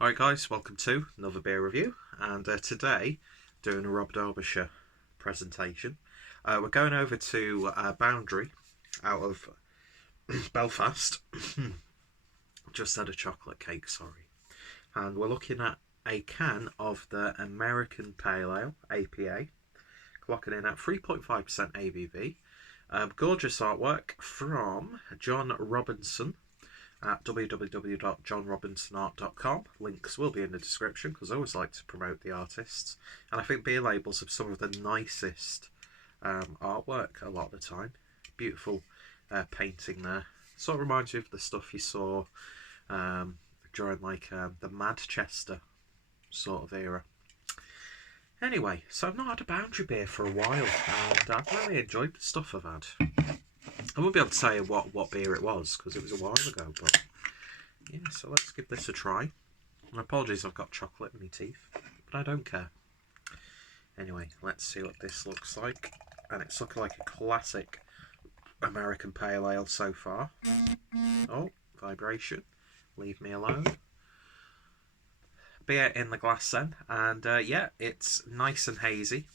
Alright guys, welcome to another beer review, and today doing a Rob Derbyshire presentation. We're going over to Boundary out of Belfast. Just had a chocolate cake, sorry. And we're looking at a can of the American Pale Ale, APA, clocking in at 3.5% ABV. Gorgeous artwork from John Robinson at www.johnrobinsonart.com. Links will be in the description because I always like to promote the artists, and I think beer labels have some of the nicest artwork a lot of the time. Beautiful painting there. Sort of reminds you of the stuff you saw during like the Manchester sort of era. Anyway, so I've not had a Boundary beer for a while, and I've really enjoyed the stuff I've had. I won't be able to tell you what beer it was because it was a while ago, but yeah, so let's give this a try. And apologies, I've got chocolate in my teeth, but I don't care. Anyway, let's see what this looks like. And it's looking like a classic American Pale Ale so far. Oh, vibration. Leave me alone. Beer in the glass then, and yeah, it's nice and hazy.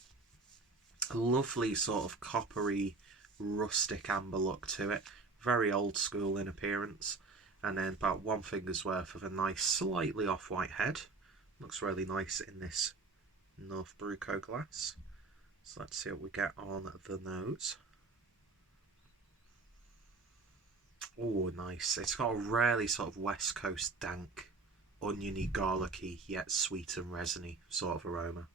A lovely sort of coppery, rustic amber look to it. Very old school in appearance. And then about one finger's worth of a nice slightly off-white head. Looks really nice in this North Bruco glass. So let's see what we get on the nose. Oh, nice. It's got a really sort of West Coast dank, oniony, garlicky, yet sweet and resiny sort of aroma.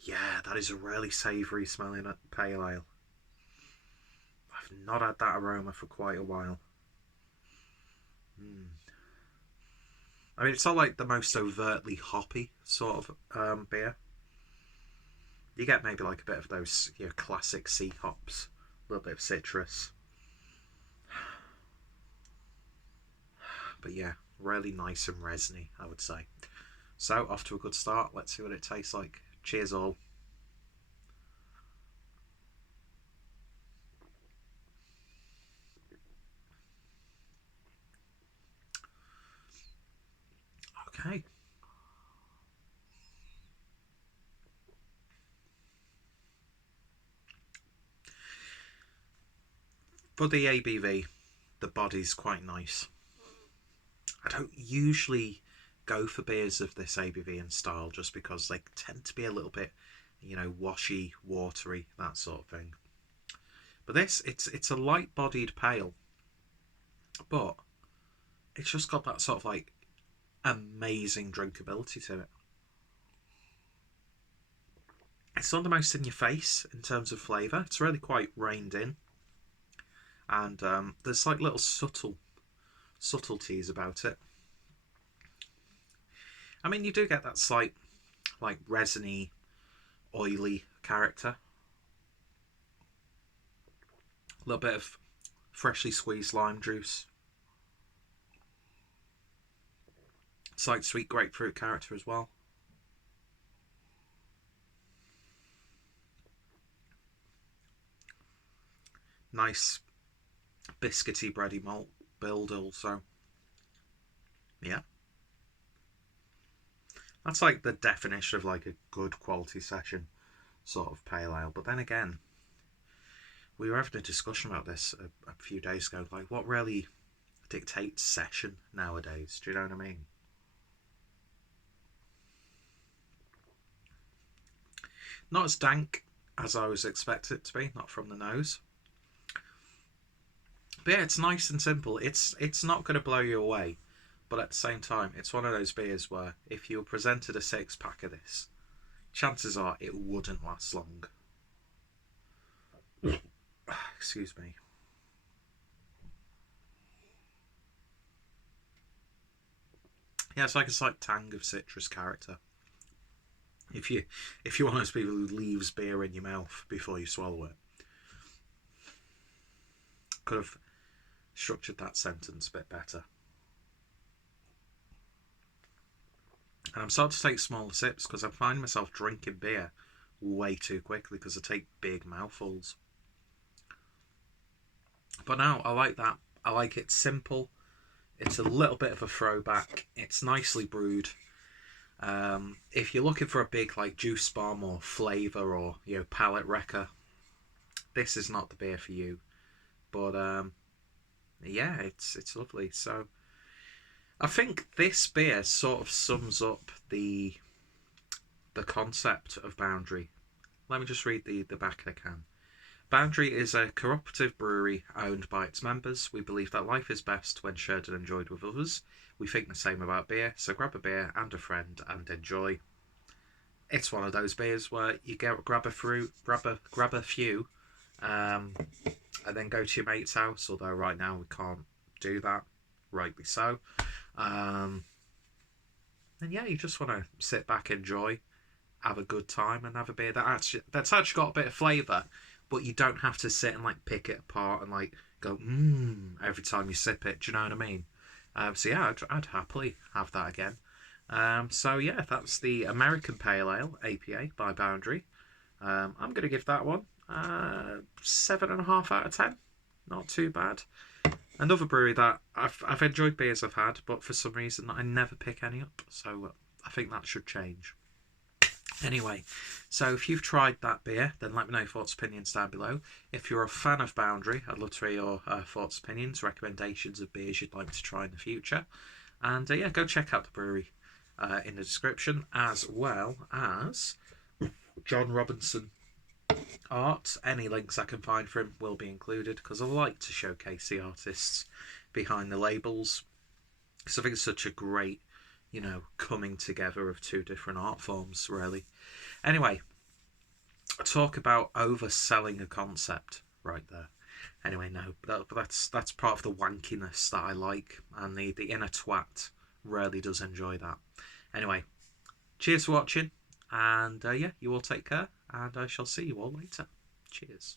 Yeah, that is a really savoury smelling pale ale. I've not had that aroma for quite a while. I mean, it's not like the most overtly hoppy sort of beer. You get maybe like a bit of those classic sea hops, a little bit of citrus. But yeah, really nice and resiny, I would say. So, off to a good start. Let's see what it tastes like. Cheers all. Okay. For the ABV, the body's quite nice. I don't usually go for beers of this ABV and style just because they tend to be a little bit, washy, watery, that sort of thing. But this, it's a light-bodied pale, but it's just got that sort of like amazing drinkability to it. It's not the most in your face in terms of flavour. It's really quite reined in, and there's like little subtleties about it. I mean, you do get that slight like resiny, oily character. A little bit of freshly squeezed lime juice. Slight sweet grapefruit character as well. Nice biscuity bready malt build also. Yeah. That's like the definition of like a good quality session sort of pale ale. But then again, we were having a discussion about this a few days ago. Like, what really dictates session nowadays? Do you know what I mean? Not as dank as I was expecting it to be, not from the nose. But yeah, it's nice and simple. It's not going to blow you away, but at the same time, it's one of those beers where if you were presented a 6-pack of this, chances are it wouldn't last long. Excuse me. Yeah, it's like a slight tang of citrus character. If you're one of those people who leaves beer in your mouth before you swallow it. Could have structured that sentence a bit better. And I'm starting to take smaller sips because I find myself drinking beer way too quickly because I take big mouthfuls. But now I like that. I like it simple. It's a little bit of a throwback. It's nicely brewed. If you're looking for a big like juice bomb or flavour or palate wrecker, this is not the beer for you. But yeah, it's lovely. So I think this beer sort of sums up the concept of Boundary. Let me just read the back of the can. Boundary is a cooperative brewery owned by its members. We believe that life is best when shared and enjoyed with others. We think the same about beer, so grab a beer and a friend and enjoy. It's one of those beers where you grab a few, and then go to your mate's house. Although right now we can't do that, rightly so. And yeah, you just want to sit back, enjoy, have a good time, and have a beer that's actually got a bit of flavour, but you don't have to sit and like pick it apart and like go every time you sip it. Do you know what I mean? So yeah, I'd happily have that again. So yeah, that's the American Pale Ale APA by Boundary. I'm going to give that one 7.5 out of 10. Not too bad. Another brewery that I've enjoyed beers I've had, but for some reason I never pick any up. So I think that should change. Anyway, so if you've tried that beer, then let me know your thoughts, opinions down below. If you're a fan of Boundary, I'd love to hear your thoughts, opinions, recommendations of beers you'd like to try in the future. And yeah, go check out the brewery in the description, as well as John Robinson art. Any links I can find for him will be included, because I like to showcase the artists behind the labels, because I think it's such a great coming together of two different art forms, really. Anyway, talk about overselling a concept right there. Anyway, no, that's part of the wankiness that I like, and the inner twat really does enjoy that. Anyway, cheers for watching, and yeah, you all take care, and I shall see you all later. Cheers.